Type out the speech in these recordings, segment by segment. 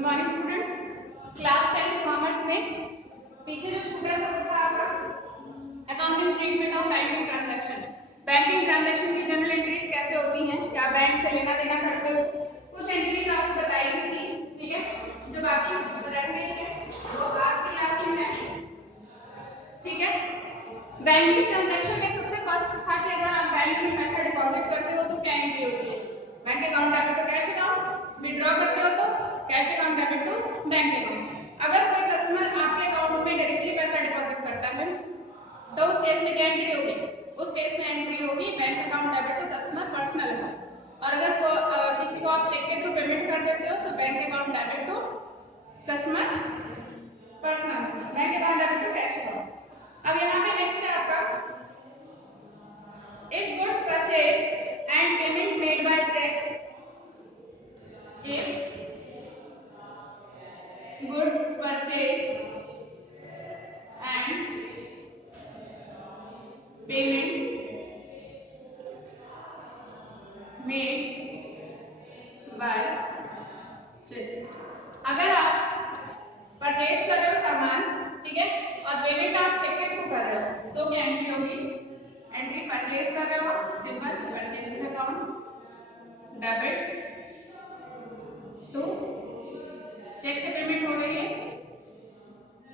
Good morning students. Class 10 commerce में पीछे जो छूटा था वो था आपका accounting treatment of banking transaction. Banking transaction की जनरल एंट्रीज कैसे होती हैं, क्या बैंक से लेना देना करते हो, कुछ एंट्रीज आपको बताई गई थी। ठीक है, जो बाकी रखने हैं वो आज की क्लास में है। ठीक है, बैंकिंग ट्रांजैक्शन में सबसे फर्स्ट था कि अगर आप बैंक में पैसा डिपॉजिट करते हो तो क्या एंट्री होती है। Bank account debit to cash account, withdraw करते हो तो cash account debit to bank account. अगर कोई कस्टमर आपके अकाउंट में डायरेक्टली पैसा डिपॉजिट करता है तो उस केस में क्या एंट्री होगी? उस केस में एंट्री होगी bank account debit to customer personal account. और अगर किसी को आप चेक के थ्रू पेमेंट कर देते हो तो bank account debit to customer personal, bank account debit to cash account. अब यहाँ पे नेक्स्ट है आपका if goods purchased and payment made by check, if goods purchased and payment made by check। अगर आप परचेज कर रहे हो सामान, ठीक है, और पेमेंट आप चेक के थ्रू कर रहे हो तो क्या एंट्री होगी? एंट्री परचेज कर रहे हो, simple purchase account debit to cheque से पेमेंट हो रही है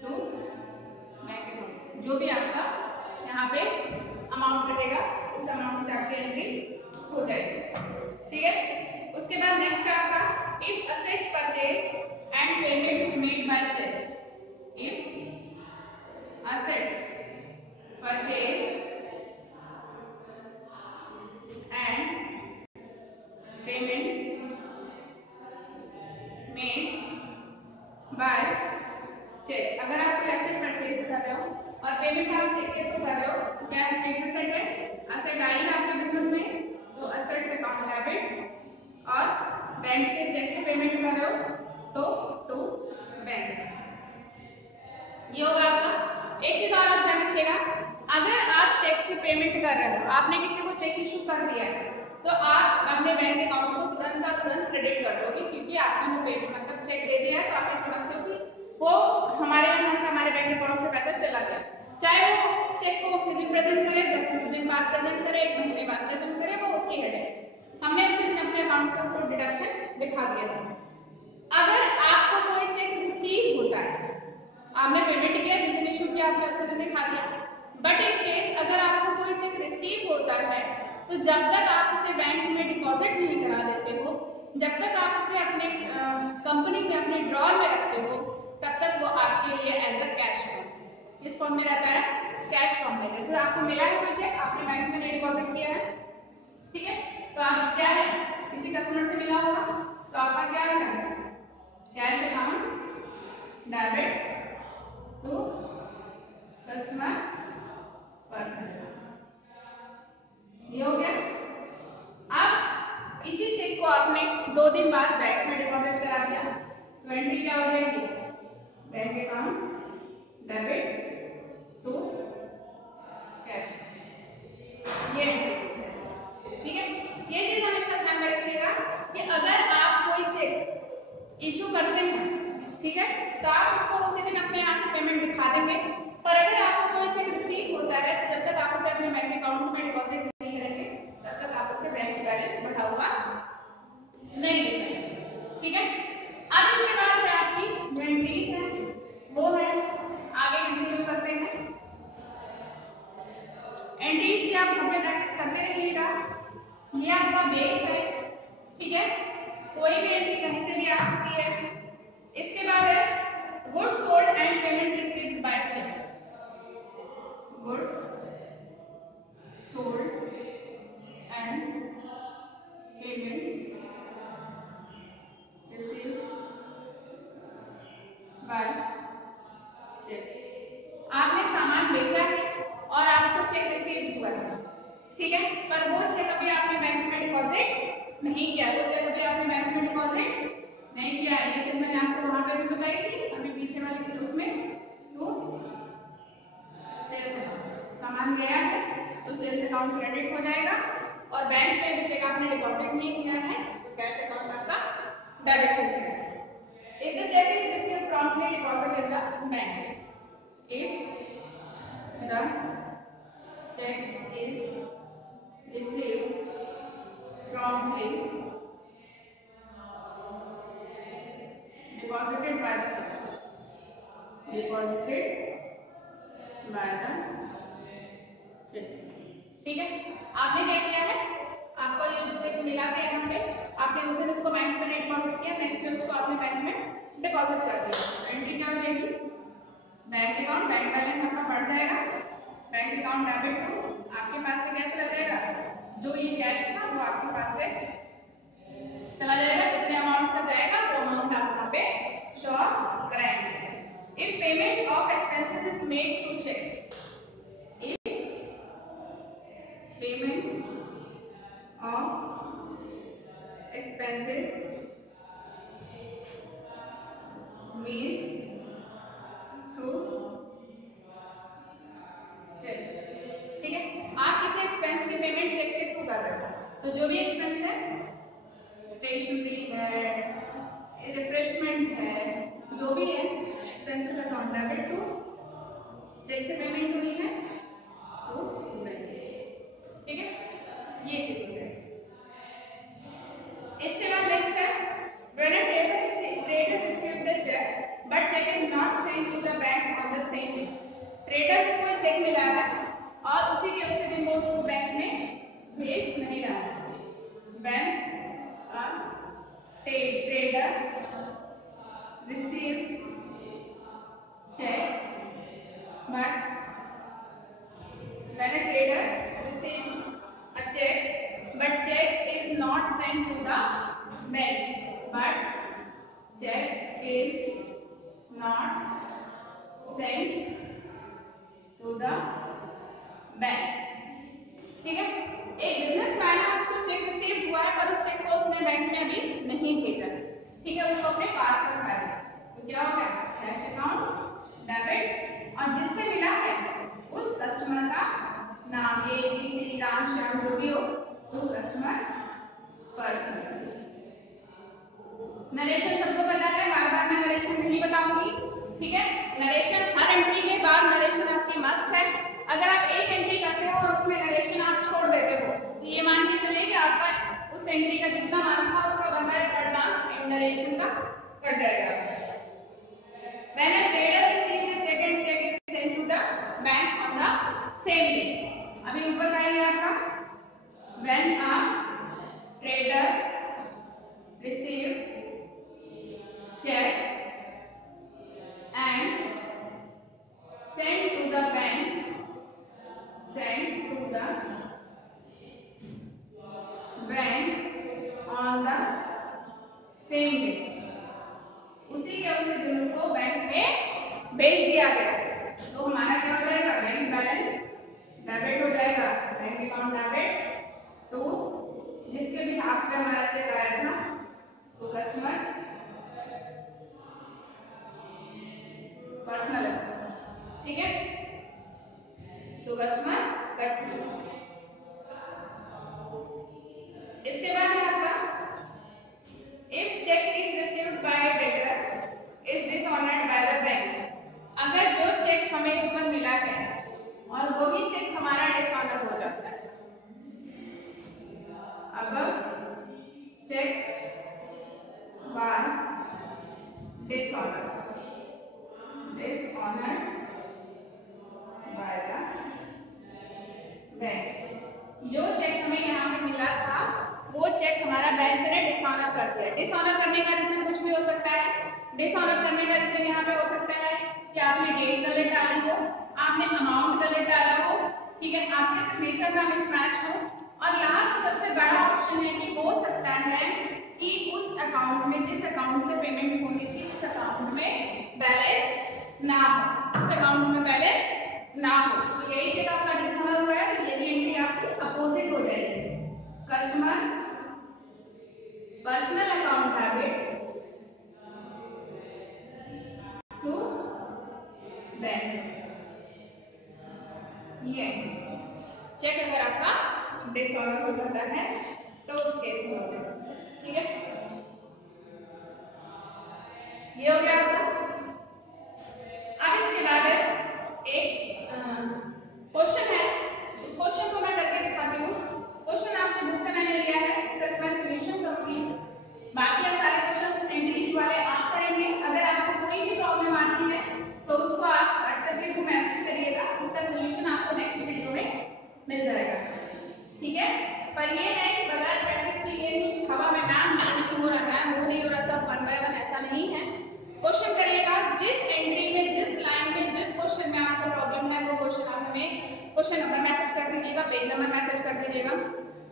टू बैंक अकाउंट। जो भी आपका यहाँ पे अमाउंट कटेगा उस अमाउंट से आपकी एंट्री हो जाएगी। ठीक है, उसके बाद नेक्स्ट है आपका if assets purchase and payment made by cheque, if assets purchase and payment made by check। अगर आप कोई एसेट परचेज कर रहे हो और पेमेंट आप चेक के थ्रू कर रहे हो तो क्या एसेट है? एसेट आई है आपके बिजनेस में तो एसेट से अकाउंट डेबिट, और बैंक के चेक से पेमेंट कर रहे हो तो टू बैंक। ये होगा आपका। एक चीज और आप ध्यान रखिएगा, अगर आप चेक से पेमेंट कर रहे हो, आपने किसी को चेक इशू कर दिया है तो आप अपने बैंक अकाउंट को तुरंत का तुरंत क्रेडिट कर दोगे, क्योंकि आपने वो मतलब चेक दे दिया है तो आप ये समझते हो कि वो हमारे यहाँ से हमारे बैंक अकाउंट से पैसा चला गया। चाहे वो चेक को उसी दिन प्रेजेंट करे, 10 दिन बाद प्रेजेंट करे, 1 महीने बाद प्रेजेंट करे, वो उसकी हेड है। हमने उसी दिन अपने अकाउंट से उसको डिडक्शन दिखा दिया था। अगर आपको कोई चेक रिसीव होता है, आपने पेमेंट किया, जिस दिन इशू किया आपने उसी दिन दिखा दिया, बट इन केस अगर आपको कोई चेक रिसीव होता है तो जब तक आप उसे बैंक में डिपॉजिट नहीं करा देते हो, जब तक आप उसे अपने कंपनी में अपने ड्रॉर में रखते हो, तब तक वो आपके लिए एज अ कैश फॉर्म, इस फॉर्म में रहता है कैश फॉर्म में। जैसे आपको मिला है कोई चेक, आपने बैंक में डिपॉजिट किया है, ठीक है, तो आप क्या है, किसी कस्टमर से मिला होगा तो आपका क्या है? Cash account debit to customer person. ये हो गया। अब इसी चेक को आपने 2 दिन बाद बैंक में डिपॉजिट करा दिया तो एंट्री क्या हो जाएगी? Bank account debit to cash. ये ठीक है, ये चीज हमेशा ध्यान में रखिएगा कि अगर आप कोई चेक इशू करते हैं, ठीक है, तो आप उसको उसी दिन अपने यहाँ से पेमेंट दिखा देंगे, पर अगर आपको कोई चेक रिसीव होता है तो जब तक आप उसे अपने बैंक अकाउंट में डिपॉजिट नहीं करेंगे तब तक आप उससे बैंक बैलेंस बढ़ा हुआ नहीं देंगे। ठीक है, अब इसके बाद है आपकी जो एंट्रीज है वो है, आगे कंटिन्यू करते हैं। एंट्रीज की आप घर में प्रैक्टिस करते रहिएगा, ये आपका बेस है। ठीक है, कोई भी एंट्री कहीं से भी आ सकती है। इसके बाद है goods sold and payment received by cheque. Goods sold and payments received by check। आपने सामान बेचा है और आपको चेक रिसीव हुआ है, ठीक है, पर वो चेक अभी आपने बैंक में डिपॉजिट नहीं किया, वो चेक अभी आपने बैंक में डिपॉजिट नहीं किया है। ये चीज मैंने आपको वहां पे भी बताई थी, अभी पीछे वाले क्लास में। तो सामान गया है तो सेल्स अकाउंट क्रेडिट हो जाएगा, और बैंक में भी चेक आपने डिपॉजिट नहीं किया है तो कैश अकाउंट आपका डेबिट हो जाएगा। If the promptly deposited in the bank. If the check is received promptly deposited by the check. ठीक है, आपने क्या किया है, आपको ये जो चेक मिला था यहाँ पे, आपने उसे उसको बैंक में डिपॉजिट किया, नेक्स्ट उसको आपने बैंक में डिपॉजिट कर दिया। एंट्री क्या हो जाएगी, बैंक अकाउंट, बैंक बैलेंस आपका बढ़ जाएगा, बैंक अकाउंट डेबिट टू, आपके पास से क्या चला जाएगा, जो ये कैश था वो आपके पास से चला जाएगा, कितने अमाउंट का जाएगा वो अमाउंट आप वहाँ पे शो कराएंगे। If payment of expenses is made through check, if payment of expenses made through check, ठीक है, आप किसी एक्सपेंस की पेमेंट चेक के थ्रू कर रहे हो, तो जो भी एक्सपेंस है, स्टेशनरी है, रिफ्रेशमेंट है, जो भी है expenses account debit to, cheque से पेमेंट हुई है तो बैंक, ठीक है, ये चीज है। इसके बाद नेक्स्ट है when a trader received the check but check is not sent to the bank on the same day, trader को कोई चेक मिला है और उसी के उसी दिन वो बैंक में भेज नहीं रहा है। when a trader received check but when a trader receives a check but check is not sent to the bank, but check is not sent to the bank, ठीक है, एक बिजनेसमैन है, उसको चेक रिसीव हुआ है पर उस check को उसने बैंक में अभी नहीं भेजा, ठीक है, उसको अपने पास रखा है, तो क्या हो गया, कैश अकाउंट डेबिट, और जिससे मिला है उस कस्टमर का नाम ABC राम श्याम जो भी हो, तो कस्टमर पर्सन। नरेशन सबको पता है, बार बार मैं नरेशन नहीं बताऊंगी, ठीक है, नरेशन हर एंट्री के बाद नरेशन आपकी मस्ट है। अगर आप एक एंट्री करते हो और उसमें नरेशन आप छोड़ देते हो तो ये मान के चलिए कि आपका उस एंट्री का जितना मार्क्स था उसका बकाया पढ़ना नरेशन का कट जाएगा। When a trader receives the check and check is sent to the bank on the same day, अभी ऊपर का है आपका when a trader receives check and sent to the bank on the same day, उसी के उसी दिन उसको बैंक में भेज दिया गया, तो हमारा क्या हो जाएगा, बैंक बैलेंस डेबिट हो जाएगा, बैंक अकाउंट डेबिट टू, जिसके भी हाथ पे हमारा चेक आया था तो कस्टमर पर्सनल, ठीक है, तो कस्टमर पर्सनल। इसके बाद है आपका if check is received by debtor is dishonored by the bank, अगर जो चेक हमें ऊपर मिला है और वही चेक हमारा डिसऑनर हो जाता है, अब cheque was dishonored by the bank, जो चेक हमें यहाँ पे मिला था वो चेक हमारा बैंक ने डिसऑनर कर दिया। डिसऑनर करने का रीजन कुछ भी हो सकता है, डिसऑनर करने का रीजन यहाँ पे हो सकता है कि आपने डेट गलत डाली हो, आपने अमाउंट गलत डाला हो, ठीक है, आपके सिग्नेचर का मिसमैच हो, और लास्ट सबसे बड़ा ऑप्शन है कि हो सकता है कि उस अकाउंट में, जिस अकाउंट से पेमेंट होनी थी उस अकाउंट में बैलेंस ना हो, उस अकाउंट में बैलेंस ना हो, तो यही चेक आपका डिसऑनर हुआ है, तो यही एंट्री आपकी अपोजिट हो जाएगी, customer personal account debit to bank, ये चेक अगर आपका डिसऑनर हो जाता है तो उस केस में हो जाएगा, ठीक है, ये हो गया आपका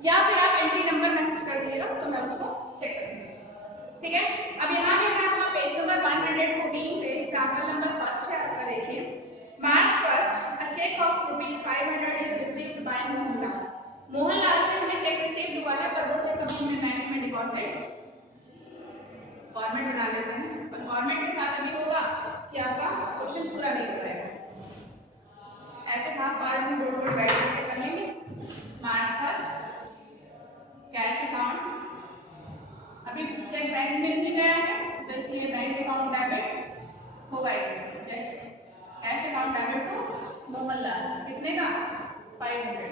या फिर आप एंट्री नंबर मैसेज कर दीजिएगा तो मैं उसको चेक करूंगी। ठीक है, अब यहाँ पे मैं आपका पेज नंबर 114 पे एग्जाम्पल नंबर फर्स्ट है आपका, देखिए मार्च 1 a check of ₹500 is received by Mohanlal. Mohanlal से हमने चेक रिसीव हुआ है, पर वो चेक कभी हमने बैंक में डिपॉजिट फॉर्मेट बना लेते हैं, पर फॉर्मेट के साथ अभी होगा कि आपका क्वेश्चन पूरा नहीं कर पाएगा। ऐसे आप पार्ट में डोट डोट गाइड कर लेंगे। मार्च 1 कैश अकाउंट, अभी चेक बैंक में नहीं गया है तो इसलिए बैंक अकाउंट डेबिट होगा ही। Cheque cash account debit to Mohanlal, कितने का 500।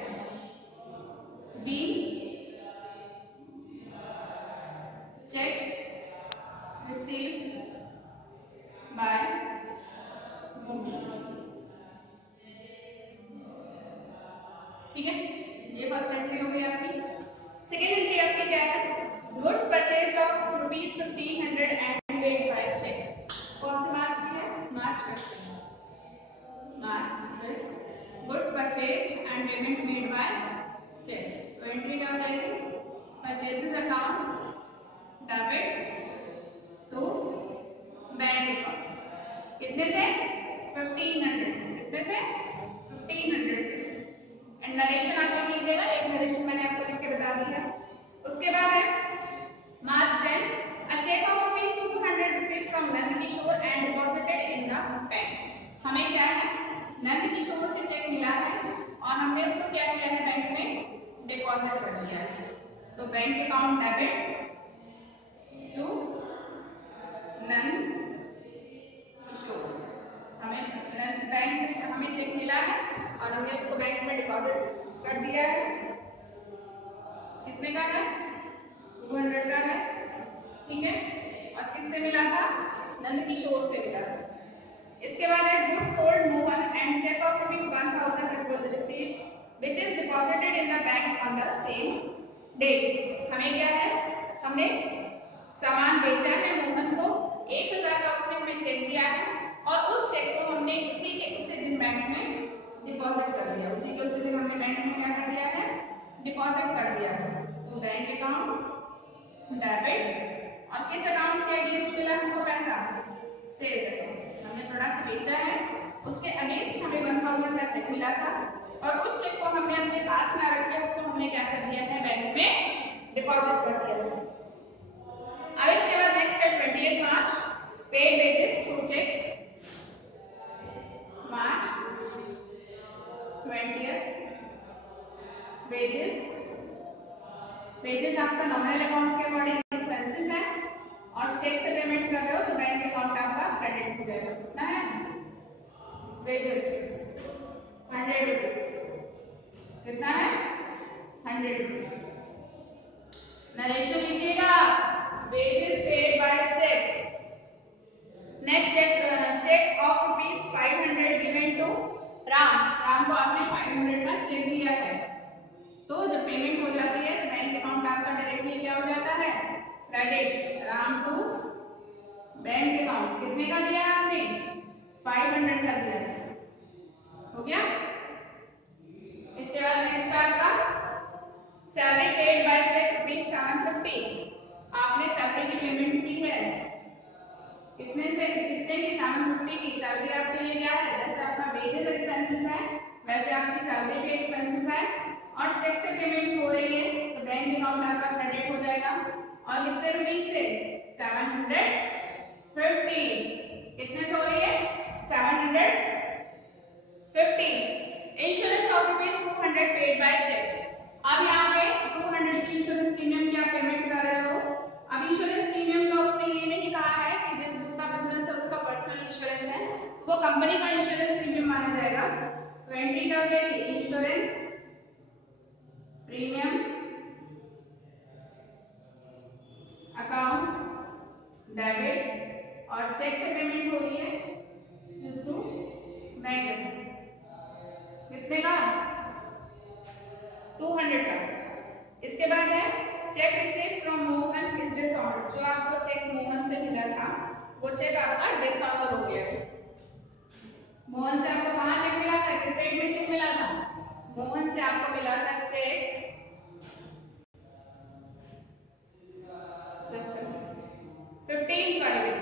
B cheque received by Mohanlal. ठीक है, ये फर्स्ट एंट्री हो गई आपकी। सेकेंड एंट्री आपकी क्या है? Goods purchase of ₹1500 and paid by cheque. कौन से मार्च की है? March 5 goods purchase and payment made by cheque. तो एंट्री क्या हो जाएगी? Purchases account debit to bank account, कितने से? 1500। कितने से? 1500 से। एंड नरेशन आपको कीजिएगा, एक नरेशन मैंने आपको लिख के बता दी है। उसके बाद है March 10 a check of ₹200 received from Nandkishore and deposited in the bank. हमें क्या है? नंदकिशोर से चेक मिला है और हमने उसको क्या किया है? बैंक में डिपॉजिट कर दिया है। तो bank account debit to Nandkishore. हमें बैंक से हमें चेक मिला है और हमने उसको बैंक में डिपॉजिट कर दिया है। कितने का है? 200 का है। ठीक है, और किससे मिला था? नंदकिशोर से मिला था। इसके बाद है goods sold Mohan and cheque of ₹1000 was received which is deposited in the bank on the same day। हमें क्या है? हमने सामान बेचा है मोहन को, 1000 का उसने हमें चेक दिया है और उस चेक को हमने उसी दिन बैंक में डिपॉजिट कर दिया। उसी के उसी दिन हमने बैंक में क्या कर दिया है? डिपॉजिट कर दिया है। तो बैंक अकाउंट डेबिट, और किस अकाउंट के अगेंस्ट मिला हमको पैसा? Sales account. हमने प्रोडक्ट बेचा है, उसके अगेंस्ट हमें 1000 का चेक मिला था और उस चेक को हमने अपने पास ना रख के उसको हमने क्या कर दिया है? बैंक में डिपॉजिट कर दिया है। अब इसके बाद नेक्स्ट है 20 मार्च पेड वेजेस थ्रू चेक। मार्च 20 वेजेस आपका नॉमिनल अकाउंट के अकॉर्डिंग एक्सपेंसेस है और चेक से पेमेंट कर रहे हो तो बैंक अकाउंट आपका क्रेडिट हो जाएगा। कितना है? Wages 100 rupees. कितना है? 100 रुपीज। नरेशन लिखिएगा, wages paid by cheque. Next cheque of ₹500 given to Ram को आपने 500 का चेक दिया है। तो जब पेमेंट हो जाती है तो बैंक अकाउंट आपका डायरेक्टली क्या हो जाता है? Credit. Ram to bank account. कितने का दिया है आपने? 500 का दिया है। हो गया। इसके बाद नेक्स्ट आपका सैलरी पेड बाय चेक ₹750। आपने सैलरी की पेमेंट की है, कितने से? कितने की? 750 की। सैलरी आपके लिए क्या है? जैसे आपका वेजेस एक्सपेंसेस है वैसे आपकी सैलरी के एक्सपेंसेस है और चेक से पेमेंट हो रही है तो बैंक अकाउंट आपका क्रेडिट हो जाएगा। और कितने रुपीज से? 750। कितने से हो रही है? 750। Insurance of ₹200 paid by cheque. अब यहाँ पे 200 की इंश्योरेंस प्रीमियम क्या पेमेंट कर रहे हो? अब इंश्योरेंस प्रीमियम का उसने ये नहीं कहा है कि जिसका बिजनेस है उसका पर्सनल इंश्योरेंस है, वो कंपनी का इंश्योरेंस प्रीमियम माना जाएगा। तो एंट्री क्या हो जाएगी? इंश्योरेंस प्रीमियम अकाउंट डेबिट और चेक से पेमेंट हो रही है टू बैंक अकाउंट। कितने का? 200 का। इसके बाद है check received from Mohan is disorder. जो आपको चेक मोहन से मिला था वो चेक आपका डिसऑर्डर हो गया है। मोहन से आपको कहां चेक मिला था? किस डेट में चेक मिला था? मोहन से आपको मिला था check 15 February.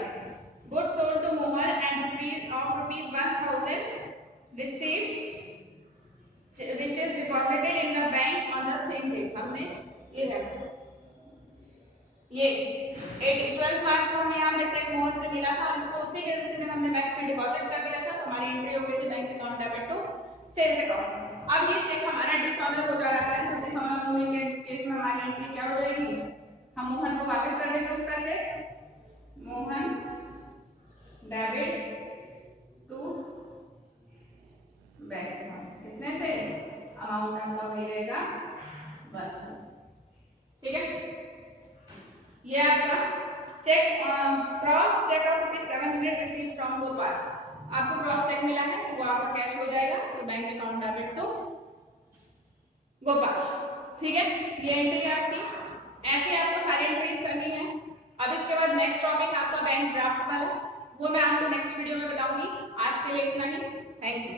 Goods sold to Mohan and rupees 1000 received which is deposited in the bank on the same day. हमने ये 12 मार्च को हमें यहाँ पे चेक मोहन से मिला था और इसको उसी के दिन हमने बैंक में डिपॉजिट कर दिया था, तो हमारी एंट्री हो गई थी bank account debit to sales account. अब ये चेक हमारा डिसऑनर हो जा रहा है, तो डिसऑनर होने के केस में हमारी एंट्री क्या हो जाएगी, हम मोहन को वापस कर देंगे उसका cheque Mohan debit to bank account. कितने से अमाउंट हमका वही रहेगा 1000। ठीक है, ये आपका cheque cross cheque of 700 receive from Gopal. आपको क्रॉस चेक मिला है, वो आपका कैश हो जाएगा तो bank account debit to Gopal. ठीक है, ये एंट्री आपकी ऐसे आपको सारी एंट्रीज करनी है। अब इसके बाद नेक्स्ट टॉपिक आपका बैंक ड्राफ्ट वाला, वो मैं आपको नेक्स्ट वीडियो में बताऊंगी। आज के लिए इतना ही, थैंक यू।